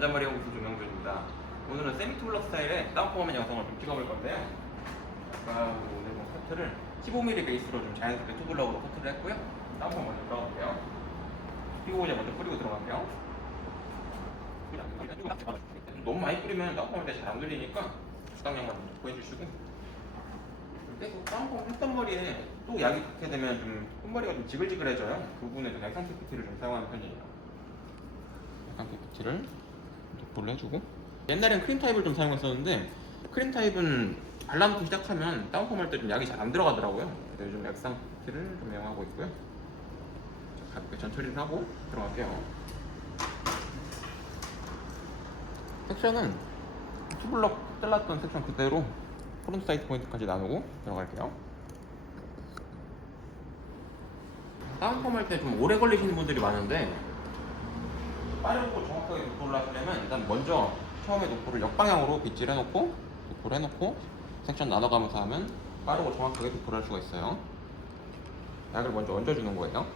남자머리 있는 조명준입니다. 오늘은 세미투블럭 스타일의 다운포먼 영상을 좀 찍어볼 건데요. 아까 오늘 본 커트를 15mm 베이스로 좀 자연스럽게 투블럭으로 커트를 했고요. 다운포먼 먼저 들어갈게요. 피고 이제 먼저 뿌리고 들어갈게요. 너무 많이 뿌리면 다운포먼 때잘안 눌리니까 적당량만 보여주시고 계속 다운포먼 했던 머리에 또 약이 닿게 되면 좀 끝머리가 좀 지글지글해져요. 그 부분에 좀 액상 PPT를 좀 사용하는 편이에요. 약간 PPT를 볼로 해주고. 옛날엔 크림 타입을 좀 사용했었는데 크림 타입은 발라놓고 시작하면 다운펌 할 때 좀 약이 잘 안 들어가더라고요. 그래서 요즘 액상 PPT를 좀 이용하고 있고요. 자, 가볍게 전처리를 하고 들어갈게요. 섹션은 투블럭 잘랐던 섹션 그대로 프론트 사이드 포인트까지 나누고 들어갈게요. 다운펌 할 때 좀 오래 걸리시는 분들이 많은데 빠르고 정확하게 노포를 하시려면 일단 먼저 처음에 노포를 역방향으로 빗질 해놓고 노포를 해놓고 섹션 나눠가면서 하면 빠르고 정확하게 노포를 할 수가 있어요. 약을 먼저 얹어주는 거예요.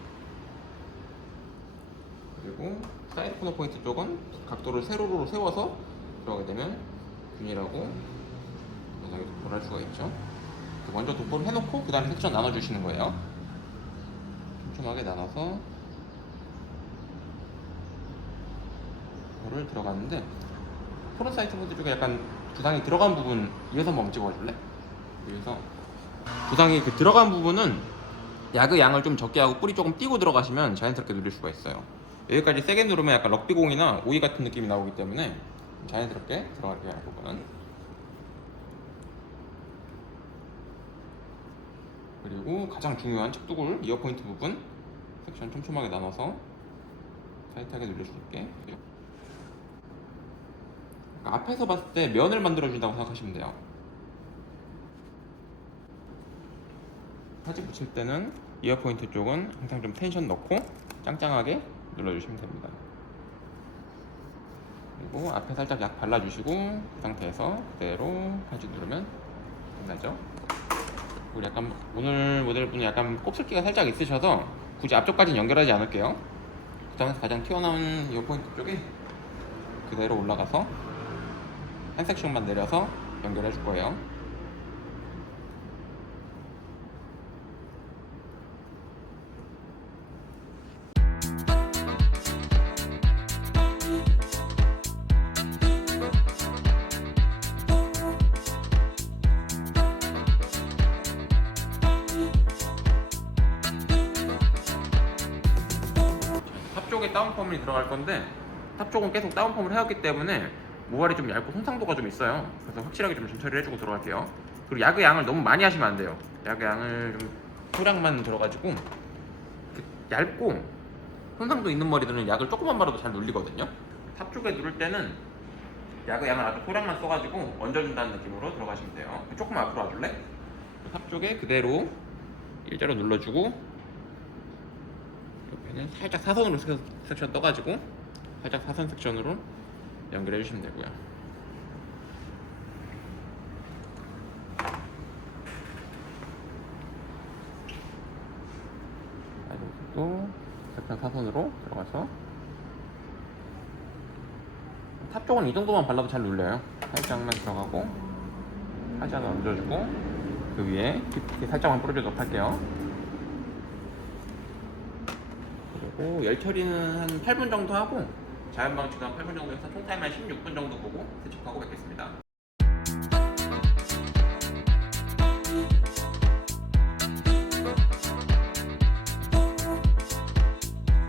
그리고 사이드 코너 포인트 쪽은 각도를 세로로 세워서 들어가게 되면 균일하고 연하게 도포를 할 수가 있죠. 먼저 도포를 해놓고 그 다음에 섹션 나눠주시는 거예요. 촘촘하게 나눠서 를 들어갔는데 포른 사이트 보드 쪽에 약간 두상이 들어간 부분 위에서 한번 찍어줄래? 위에서 두상이 그 들어간 부분은 약의 양을 좀 적게 하고 뿌리 조금 띄고 들어가시면 자연스럽게 누릴 수가 있어요. 여기까지 세게 누르면 약간 럭비공이나 오이 같은 느낌이 나오기 때문에 자연스럽게 들어갈게요 이 부분은 그리고 가장 중요한 척두굴 이어 포인트 부분 섹션 촘촘하게 나눠서 타이트하게 누릴 수 있게 그러니까 앞에서 봤을 때 면을 만들어준다고 생각하시면 돼요. 사지 붙일 때는 이어 포인트 쪽은 항상 좀 텐션 넣고 짱짱하게 눌러주시면 됩니다. 그리고 앞에 살짝 약 발라주시고 그 상태에서 그대로 파지 누르면 끝나죠. 그리고 약간 오늘 모델분은 약간 곱슬기가 살짝 있으셔서 굳이 앞쪽까지는 연결하지 않을게요. 그 다음에 가장 튀어나온 이어 포인트 쪽에 그대로 올라가서 한 섹션만 내려서 연결해 줄 거예요. 탑 쪽에 다운펌이 들어갈 건데 탑 쪽은 계속 다운펌을 해왔기 때문에 모발이 좀 얇고 손상도가 좀 있어요. 그래서 확실하게 좀 처리를 해주고 들어갈게요. 그리고 약의 양을 너무 많이 하시면 안 돼요. 약의 양을 좀 소량만 들어가지고 그 얇고 손상도 있는 머리들은 약을 조금만 바라도 잘 눌리거든요. 탑 쪽에 누를 때는 약의 양을 아주 소량만 써가지고 얹어준다는 느낌으로 들어가시면 돼요. 조금 앞으로 와줄래? 탑 쪽에 그대로 일자로 눌러주고 옆에는 살짝 사선으로 세- 섹션 떠가지고 살짝 사선 섹션으로 연결해 주시면 되고요. 또 섹션 사선으로 들어가서 탑 쪽은 이 정도만 발라도 잘 눌려요. 살짝만 들어가고 하나 얹어주고 그 위에 깊게 살짝만 뿌려주도록 할게요. 그리고 열 처리는 한 8분 정도 하고 자연 방치도 한 8분 정도 해서 총타임 한 16분 정도 보고 세척하고 뵙겠습니다.